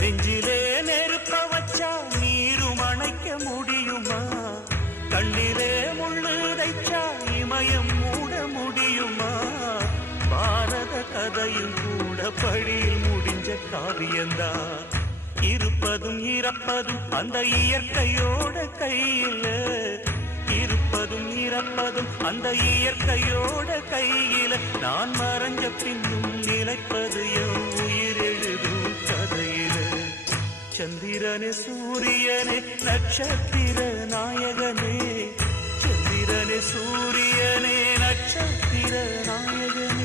நெஞ்சிலே நெருப்ப வச்சா நீரும் அணைக்க முடியுமா? கண்ணிலே முள்ளு தைச்சா இமயம் மூட முடியுமா? பாரத கதையில் கூட படியில் முடிஞ்ச காவியந்தான். இருப்பதும் இறப்பதும் அந்த இயற்கையோட கையில, இருப்பதும் இறப்பதும் அந்த இயற்கையோட கையில. நான் மறைஞ்ச பின்னும் நிலைப்பது என் உயிர் எழுதும் கதையில. சந்திரனே சூரியனே நட்சத்திர நாயகனே, சந்திரனே சூரியனே நட்சத்திர நாயகனே.